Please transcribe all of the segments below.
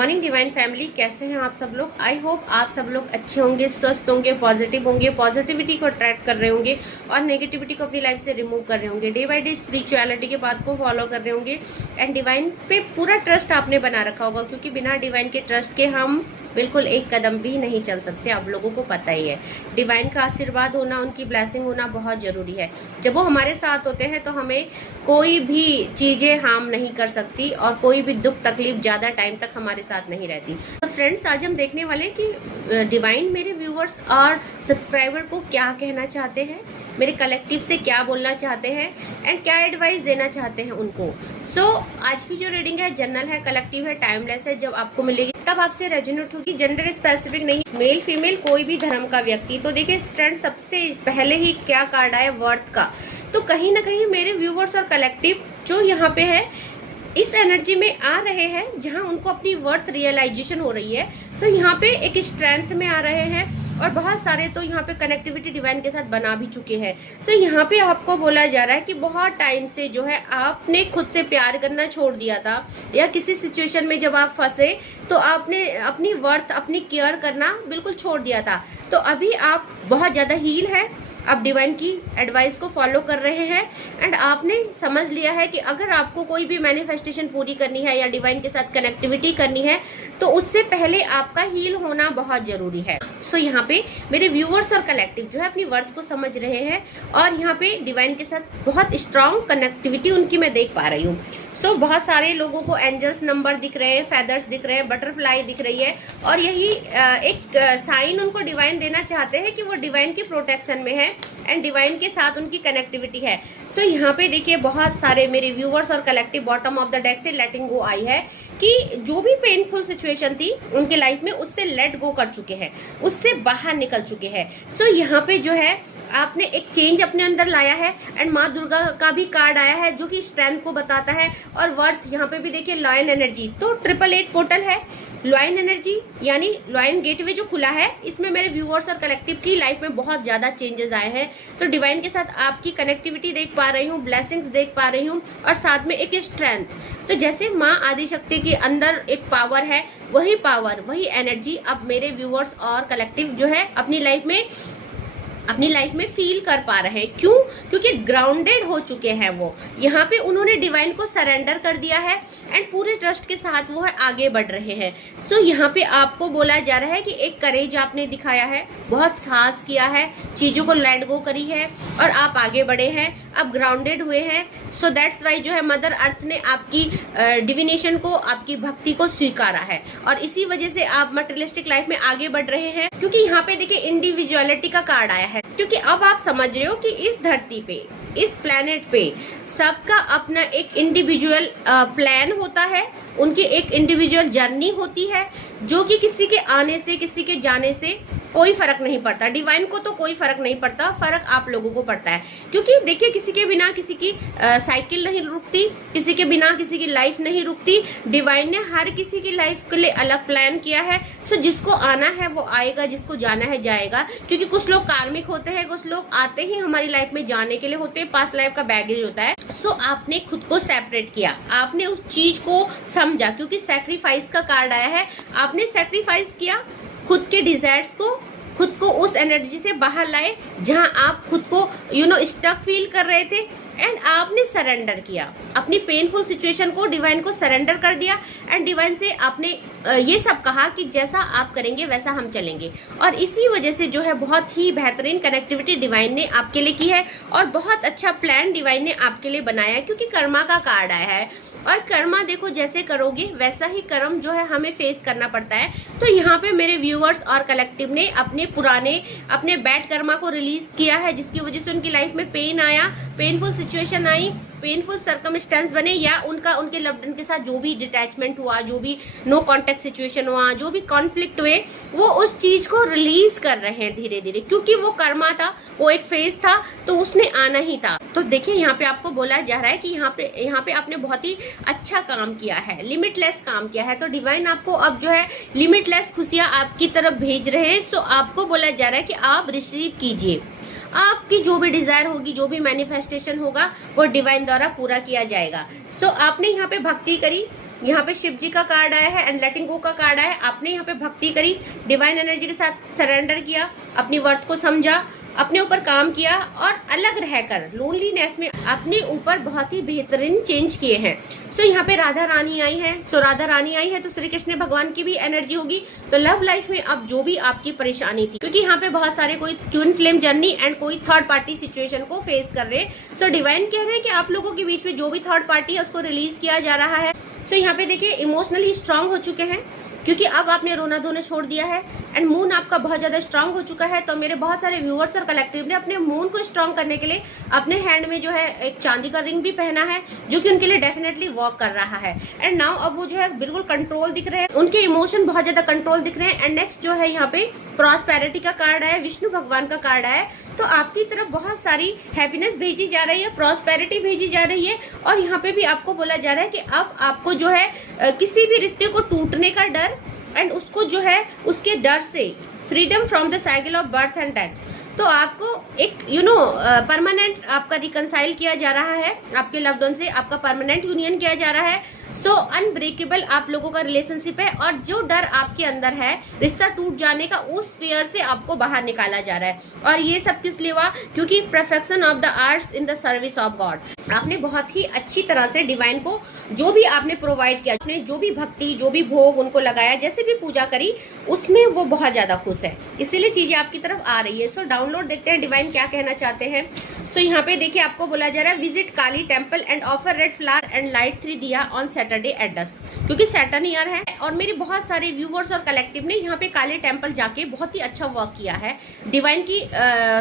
Morning divine family, कैसे हैं आप सब लोग। आई होप आप सब लोग अच्छे होंगे, स्वस्थ होंगे, पॉजिटिव होंगे, पॉजिटिविटी को अट्रैक्ट कर रहे होंगे और नेगेटिविटी को अपनी लाइफ से रिमूव कर रहे होंगे। डे बाय डे स्पिरिचुअलिटी के बात को फॉलो कर रहे होंगे एंड डिवाइन पे पूरा ट्रस्ट आपने बना रखा होगा, क्योंकि बिना डिवाइन के ट्रस्ट के हम बिल्कुल एक कदम भी नहीं चल सकते। आप लोगों को पता ही है, डिवाइन का आशीर्वाद होना, उनकी ब्लेसिंग होना बहुत ज़रूरी है। जब वो हमारे साथ होते हैं तो हमें कोई भी चीज़ें हार्म नहीं कर सकती और कोई भी दुख तकलीफ ज़्यादा टाइम तक हमारे साथ नहीं रहती। तो फ्रेंड्स, आज हम देखने वाले हैं कि डिवाइन मेरे व्यूवर्स और सब्सक्राइबर को क्या कहना चाहते हैं, मेरे कलेक्टिव से क्या बोलना चाहते हैं एंड क्या एडवाइस देना चाहते हैं उनको। सो आज की जो रीडिंग है जनरल है, कलेक्टिव है, टाइमलेस है। जब आपको मिलेगी तब आपसे रेजोनेट होगी, जेंडर स्पेसिफिक नहीं, मेल फीमेल कोई भी धर्म का व्यक्ति। तो देखिए फ्रेंड्स, सबसे पहले ही क्या कार्ड आया वर्थ का। तो कहीं ना कहीं मेरे व्यूवर्स और कलेक्टिव जो यहाँ पे है इस एनर्जी में आ रहे हैं जहाँ उनको अपनी वर्थ रियलाइजेशन हो रही है। तो यहाँ पे एक स्ट्रेंथ में आ रहे हैं और बहुत सारे तो यहाँ पे कनेक्टिविटी डिवाइन के साथ बना भी चुके हैं। सो यहाँ पे आपको बोला जा रहा है कि बहुत टाइम से जो है आपने खुद से प्यार करना छोड़ दिया था, या किसी सिचुएशन में जब आप फंसे तो आपने अपनी वर्थ, अपनी केयर करना बिल्कुल छोड़ दिया था। तो अभी आप बहुत ज़्यादा हील है, आप डिवाइन की एडवाइस को फॉलो कर रहे हैं एंड आपने समझ लिया है कि अगर आपको कोई भी मैनिफेस्टेशन पूरी करनी है या डिवाइन के साथ कनेक्टिविटी करनी है तो उससे पहले आपका हील होना बहुत ज़रूरी है। सो यहाँ पे मेरे व्यूअर्स और कलेक्टिव जो है अपनी वर्थ को समझ रहे हैं और यहाँ पे डिवाइन के साथ बहुत स्ट्रॉन्ग कनेक्टिविटी उनकी मैं देख पा रही हूँ। सो बहुत सारे लोगों को एंजल्स नंबर दिख रहे हैं, फेदर्स दिख रहे हैं, बटरफ्लाई दिख रही है और यही एक साइन उनको डिवाइन देना चाहते हैं कि वो डिवाइन की प्रोटेक्शन में है एंड डिवाइन के साथ उनकी कनेक्टिविटी है। सो यहाँ पे देखिए बहुत सारे मेरे व्यूअर्स और collective bottom of the deck से लेटिंग गो आई है कि जो भी पेनफुल सिचुएशन थी उनके लाइफ में उससे लेट गो कर चुके हैं, उससे बाहर निकल चुके हैं। सो यहाँ पे जो है आपने एक चेंज अपने अंदर लाया है एंड माँ दुर्गा का भी कार्ड आया है जो कि स्ट्रेंथ को बताता है और वर्थ। यहाँ पे भी देखिए लॉयन एनर्जी, तो 888 पोर्टल है, लॉयन एनर्जी यानी लॉयन गेटवे जो खुला है, इसमें मेरे व्यूअर्स और कलेक्टिव की लाइफ में बहुत ज़्यादा चेंजेस आए हैं। तो डिवाइन के साथ आपकी कनेक्टिविटी देख पा रही हूँ, ब्लेसिंग्स देख पा रही हूँ और साथ में एक स्ट्रेंथ। तो जैसे माँ आदिशक्ति के अंदर एक पावर है, वही पावर, वही एनर्जी अब मेरे व्यूअर्स और कलेक्टिव जो है अपनी लाइफ में फील कर पा रहे हैं। क्यों? क्योंकि ग्राउंडेड हो चुके हैं वो। यहाँ पे उन्होंने डिवाइन को सरेंडर कर दिया है एंड पूरे ट्रस्ट के साथ वो है आगे बढ़ रहे हैं। सो यहाँ पे आपको बोला जा रहा है कि एक करेज आपने दिखाया है, बहुत साहस किया है, चीज़ों को लेट गो करी है और आप आगे बढ़े हैं, अब ग्राउंडेड हुए हैं। सो दैट्स वाई जो है मदर अर्थ ने आपकी डिविनेशन को, आपकी भक्ति को स्वीकारा है और इसी वजह से आप मटेरियलिस्टिक लाइफ में आगे बढ़ रहे हैं। क्योंकि यहाँ पे देखिए इंडिविजुअलिटी का कार्ड आया है, क्योंकि अब आप समझ रहे हो कि इस धरती पे, इस प्लेनेट पे सबका अपना एक इंडिविजुअल प्लान होता है, उनकी एक इंडिविजुअल जर्नी होती है जो कि किसी के आने से, किसी के जाने से कोई फर्क नहीं पड़ता। डिवाइन को तो कोई फर्क नहीं पड़ता, फर्क आप लोगों को पड़ता है। क्योंकि देखिए किसी के बिना किसी की साइकिल नहीं रुकती, किसी के बिना किसी की लाइफ नहीं रुकती। डिवाइन ने हर किसी की लाइफ के लिए अलग प्लान किया है। सो जिसको आना है वो आएगा, जिसको जाना है जाएगा। क्योंकि कुछ लोग कार्मिक होते हैं, कुछ लोग आते ही हमारी लाइफ में जाने के लिए होते हैं, पास्ट लाइफ का बैगेज होता है। सो आपने खुद को सेपरेट किया, आपने उस चीज को समझा, क्योंकि सैक्रिफाइस का कार्ड आया है। आपने सैक्रिफाइस किया, खुद के डिजायर्स को, खुद को उस एनर्जी से बाहर लाए जहां आप खुद को स्टक फील कर रहे थे एंड आपने सरेंडर किया, अपनी पेनफुल सिचुएशन को डिवाइन को सरेंडर कर दिया एंड डिवाइन से आपने ये सब कहा कि जैसा आप करेंगे वैसा हम चलेंगे। और इसी वजह से जो है बहुत ही बेहतरीन कनेक्टिविटी डिवाइन ने आपके लिए की है और बहुत अच्छा प्लान डिवाइन ने आपके लिए बनाया है। क्योंकि कर्मा का कार्ड आया है और कर्मा देखो जैसे करोगे वैसा ही कर्म जो है हमें फेस करना पड़ता है। तो यहाँ पे मेरे व्यूअर्स और कलेक्टिव ने अपने पुराने, अपने बैड कर्मा को रिलीज किया है, जिसकी वजह से उनकी लाइफ में पेन आया, पेनफुल सिचुएशन आई, पेनफुल सर्कमस्टेंस बने, या उनके लव्ड वन के साथ जो भी डिटैचमेंट हुआ, जो भी नो कांटेक्ट सिचुएशन हुआ, जो भी कॉन्फ्लिक्ट हुए, वो उस चीज़ को रिलीज कर रहे हैं धीरे धीरे। क्योंकि वो कर्मा था, वो एक फेज था, तो उसने आना ही था। तो देखिए यहाँ पे आपको बोला जा रहा है कि यहाँ पे आपने बहुत ही अच्छा काम किया है, लिमिटलेस काम किया है। तो डिवाइन आपको अब जो है लिमिटलेस खुशियाँ आपकी तरफ भेज रहे हैं। सो आपको बोला जा रहा है कि आप रिसीव कीजिए, आपकी जो भी डिजायर होगी, जो भी मैनिफेस्टेशन होगा वो डिवाइन द्वारा पूरा किया जाएगा। सो आपने यहाँ पे भक्ति करी, यहाँ पे शिव जी का कार्ड आया है एंड लेटिंग गो का कार्ड आया है। आपने यहाँ पे भक्ति करी, डिवाइन एनर्जी के साथ सरेंडर किया, अपनी वर्थ को समझा, अपने ऊपर काम किया और अलग रहकर लोनलीनेस में अपने ऊपर बहुत ही बेहतरीन चेंज किए हैं। सो यहाँ पे राधा रानी आई है। सो राधा रानी आई है तो श्री कृष्ण भगवान की भी एनर्जी होगी। तो लव लाइफ में अब जो भी आपकी परेशानी थी, क्योंकि यहाँ पे बहुत सारे कोई ट्विन फ्लेम जर्नी एंड कोई थर्ड पार्टी सिचुएशन को फेस कर रहे हैं। सो डिवाइन कह रहे हैं कि आप लोगों के बीच में जो भी थर्ड पार्टी है उसको रिलीज किया जा रहा है। सो यहाँ पे देखिए इमोशनली स्ट्रांग हो चुके हैं, क्योंकि अब आपने रोना धोना छोड़ दिया है एंड मून आपका बहुत ज़्यादा स्ट्रांग हो चुका है। तो मेरे बहुत सारे व्यूअर्स और कलेक्टिव ने अपने मून को स्ट्रांग करने के लिए अपने हैंड में जो है एक चांदी का रिंग भी पहना है, जो कि उनके लिए डेफिनेटली वर्क कर रहा है। एंड नाउ अब वो जो है बिल्कुल कंट्रोल दिख रहे हैं, उनके इमोशन बहुत ज़्यादा कंट्रोल दिख रहे हैं। एंड नेक्स्ट जो है यहाँ पे प्रॉस्पेरिटी का कार्ड है, विष्णु भगवान का कार्ड है। तो आपकी तरफ बहुत सारी हैप्पीनेस भेजी जा रही है, प्रॉस्पेरिटी भेजी जा रही है। और यहाँ पे भी आपको बोला जा रहा है कि अब आपको जो है किसी भी रिश्ते को टूटने का डर एंड उसको जो है उसके डर से freedom from the cycle of birth and death, तो आपको एक परमानेंट आपका रिकंसाइल किया जा रहा है, आपके लव्ड वन से आपका परमानेंट यूनियन किया जा रहा है। सो अनब्रेकेबल आप लोगों का रिलेशनशिप है और जो डर आपके अंदर है रिश्ता टूट जाने का, उस फियर से आपको बाहर निकाला जा रहा है। और ये सब किस लिए हुआ? क्योंकि perfection of the arts in the service of God. आपने बहुत ही अच्छी तरह से डिवाइन को जो भी आपने प्रोवाइड किया, आपने जो भी भक्ति जो भी भोग उनको लगाया, जैसे भी पूजा करी, उसमें वो बहुत ज़्यादा खुश है, इसीलिए चीज़ें आपकी तरफ आ रही है। सो डाउनलोड देखते हैं डिवाइन क्या कहना चाहते हैं। सो यहाँ पे देखिए आपको बोला जा रहा है visit Kali temple and offer red flower and light 3 दिया ऑन सैटरडे एट डस्क, क्योंकि सैटर्न ईयर है। और मेरे बहुत सारे व्यूवर्स और कलेक्टिव ने यहाँ पे काली टेम्पल जाके बहुत ही अच्छा वर्क किया है, डिवाइन की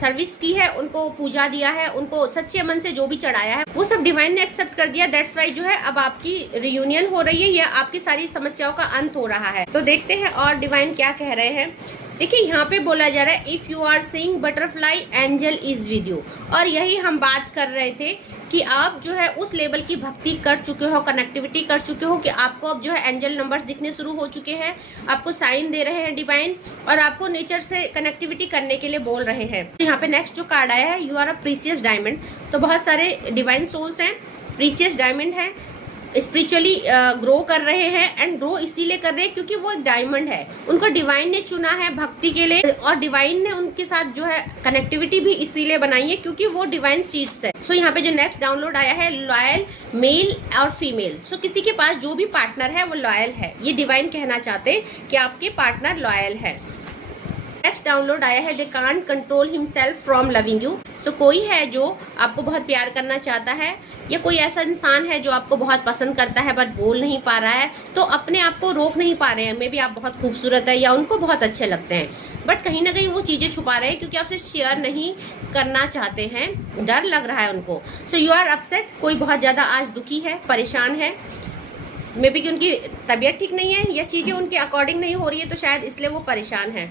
सर्विस की है, उनको पूजा दिया है, उनको सच्चे मन से जो भी चढ़ाया है वो सब डिवाइन ने एक्सेप्ट कर दिया। दैट्स वाई जो है अब आपकी रियूनियन हो रही है या आपकी सारी समस्याओं का अंत हो रहा है। तो देखते हैं और डिवाइन क्या कह रहे हैं। देखिए यहाँ पे बोला जा रहा है if you are seeing butterfly angel is with you. और यही हम बात कर रहे थे कि आप जो है उस लेवल की भक्ति कर चुके हो, कनेक्टिविटी कर चुके हो कि आपको अब जो है एंजल नंबर्स दिखने शुरू हो चुके हैं, आपको साइन दे रहे हैं डिवाइन और आपको नेचर से कनेक्टिविटी करने के लिए बोल रहे हैं। तो यहाँ पे नेक्स्ट जो कार्ड आया है you are a precious diamond. तो बहुत सारे डिवाइन सोल्स हैं, प्रीसियस डायमंड हैं, स्पिरिचुअली ग्रो कर रहे हैं एंड ग्रो इसीलिए कर रहे हैं क्योंकि वो एक डायमंड है, उनको डिवाइन ने चुना है भक्ति के लिए और डिवाइन ने उनके साथ जो है कनेक्टिविटी भी इसीलिए बनाई है क्योंकि वो डिवाइन सीड्स है। सो यहाँ पे जो नेक्स्ट डाउनलोड आया है लॉयल मेल और फीमेल। सो किसी के पास जो भी पार्टनर है वो लॉयल है, ये डिवाइन कहना चाहते हैं कि आपके पार्टनर लॉयल है। नेक्स्ट डाउनलोड आया है they can't control himself from loving you. So कोई है जो आपको बहुत प्यार करना चाहता है या कोई ऐसा इंसान है जो आपको बहुत पसंद करता है बट बोल नहीं पा रहा है, तो अपने आप को रोक नहीं पा रहे हैं। मे बी आप बहुत खूबसूरत है या उनको बहुत अच्छे लगते हैं बट कहीं ना कहीं वो चीज़ें छुपा रहे हैं क्योंकि आपसे शेयर नहीं करना चाहते हैं, डर लग रहा है उनको। सो यू आर अपसेट, कोई बहुत ज़्यादा आज दुखी है, परेशान है, मे बी कि उनकी तबीयत ठीक नहीं है या चीज़ें उनके अकॉर्डिंग नहीं हो रही है तो शायद इसलिए वो परेशान है।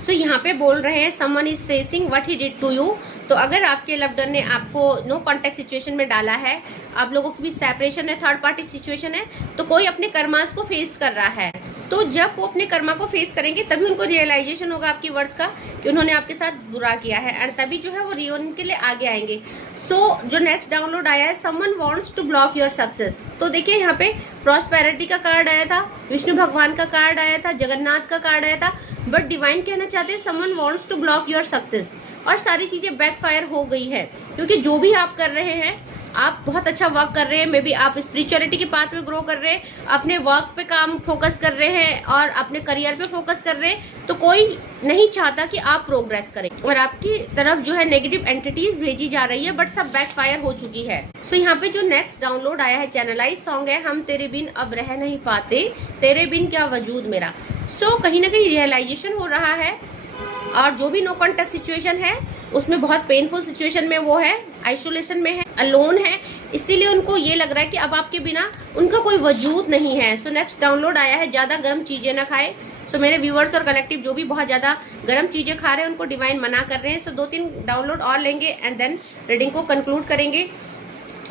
सो यहाँ पे बोल रहे हैं someone is facing what he did to you. तो अगर आपके लव्ड वन ने आपको नो कॉन्टैक्ट सिचुएशन में डाला है, आप लोगों की भी सेपरेशन है, थर्ड पार्टी सिचुएशन है, तो कोई अपने कर्मास को फेस कर रहा है। तो जब वो अपने कर्मा को फेस करेंगे तभी उनको रियलाइजेशन होगा आपकी वर्थ का कि उन्होंने आपके साथ बुरा किया है एंड तभी जो है वो रियूनियन के लिए आगे आएंगे। सो जो नेक्स्ट डाउनलोड आया है someone wants to block your success. तो देखिए यहाँ पे प्रॉस्पेरिटी का कार्ड आया था, विष्णु भगवान का कार्ड आया था, जगन्नाथ का कार्ड आया था, बट डिवाइन कहना चाहते हैं someone wants to block your success. और सारी चीज़ें बैकफायर हो गई है क्योंकि जो भी आप कर रहे हैं आप बहुत अच्छा वर्क कर रहे हैं, मे बी आप स्पिरिचुअलिटी के पाथ में ग्रो कर रहे हैं, अपने वर्क पे काम फोकस कर रहे हैं और अपने करियर पे फोकस कर रहे हैं, तो कोई नहीं चाहता कि आप प्रोग्रेस करें और आपकी तरफ जो है नेगेटिव एंटिटीज भेजी जा रही है बट सब बैकफायर हो चुकी है। सो यहाँ पे जो नेक्स्ट डाउनलोड आया है चैनलाइज सॉन्ग है हम तेरे बिन अब रह नहीं पाते, तेरे बिन क्या वजूद मेरा। सो कहीं ना कहीं रियलाइजेशन हो रहा है और जो भी नो कॉन्टैक्ट सिचुएशन है उसमें बहुत पेनफुल सिचुएशन में वो है, आइसोलेशन में है, अलोन है, इसीलिए उनको ये लग रहा है कि अब आपके बिना उनका कोई वजूद नहीं है। सो नेक्स्ट डाउनलोड आया है ज़्यादा गर्म चीज़ें ना खाए। सो मेरे व्यूवर्स और कलेक्टिव जो भी बहुत ज़्यादा गर्म चीज़ें खा रहे हैं उनको डिवाइन मना कर रहे हैं। सो 2-3 डाउनलोड और लेंगे एंड देन रीडिंग को कंक्लूड करेंगे।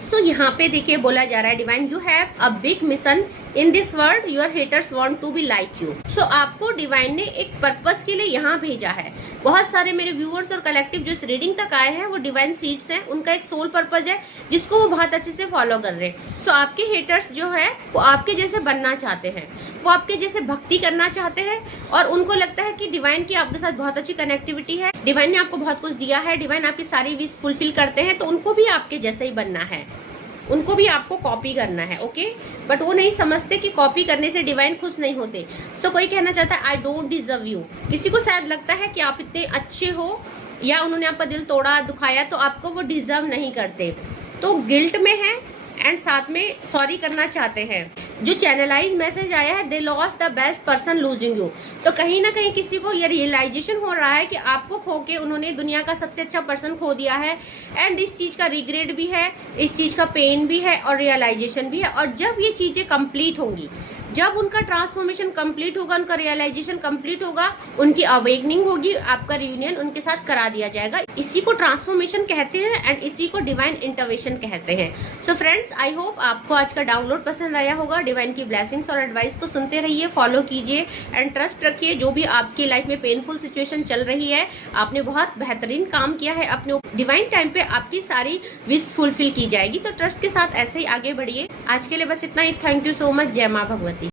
सो यहाँ पे देखिए बोला जा रहा है divine you have a big mission in this world, your haters want to be like you. So आपको डिवाइन ने एक पर्पस के लिए यहाँ भेजा है। बहुत सारे मेरे व्यूअर्स और कलेक्टिव जो इस रीडिंग तक आए हैं वो डिवाइन सीड्स हैं, उनका एक सोल पर्पस है जिसको वो बहुत अच्छे से फॉलो कर रहे हैं। सो आपके हेटर्स जो है वो आपके जैसे बनना चाहते हैं, वो आपके जैसे भक्ति करना चाहते हैं और उनको लगता है कि डिवाइन की आपके साथ बहुत अच्छी कनेक्टिविटी है, डिवाइन ने आपको बहुत कुछ दिया है, डिवाइन आपकी सारी विश फुलफिल करते हैं, तो उनको भी आपके जैसे ही बनना है, उनको भी आपको कॉपी करना है। ओके, बट वो नहीं समझते कि कॉपी करने से डिवाइन खुश नहीं होते। सो कोई कहना चाहता है आई डोंट डिजर्व यू, किसी को शायद लगता है कि आप इतने अच्छे हो या उन्होंने आपका दिल तोड़ा दुखाया तो आपको वो डिजर्व नहीं करते, तो गिल्ट में है एंड साथ में सॉरी करना चाहते हैं। जो चैनलाइज मैसेज आया है they lost the best person losing you, तो कहीं ना कहीं किसी को ये रियलाइजेशन हो रहा है कि आपको खो के उन्होंने दुनिया का सबसे अच्छा पर्सन खो दिया है एंड इस चीज़ का रिग्रेट भी है, इस चीज़ का पेन भी है और रियलाइजेशन भी है। और जब ये चीज़ें कंप्लीट होंगी, जब उनका ट्रांसफॉर्मेशन कंप्लीट होगा, उनका रियलाइजेशन कंप्लीट होगा, उनकी अवेकनिंग होगी, आपका रियूनियन उनके साथ करा दिया जाएगा। इसी को ट्रांसफॉर्मेशन कहते हैं एंड इसी को डिवाइन इंटरवेंशन कहते हैं। सो फ्रेंड्स, आई होप आपको आज का डाउनलोड पसंद आया होगा। डिवाइन की ब्लेसिंग्स और एडवाइस को सुनते रहिए, फॉलो कीजिए एंड ट्रस्ट रखिए। जो भी आपकी लाइफ में पेनफुल सिचुएशन चल रही है, आपने बहुत बेहतरीन काम किया है अपने डिवाइन टाइम पे आपकी सारी विश फुलफिल की जाएगी, तो ट्रस्ट के साथ ऐसे ही आगे बढ़िए। आज के लिए बस इतना ही। Thank you so much. जय माँ भगवती।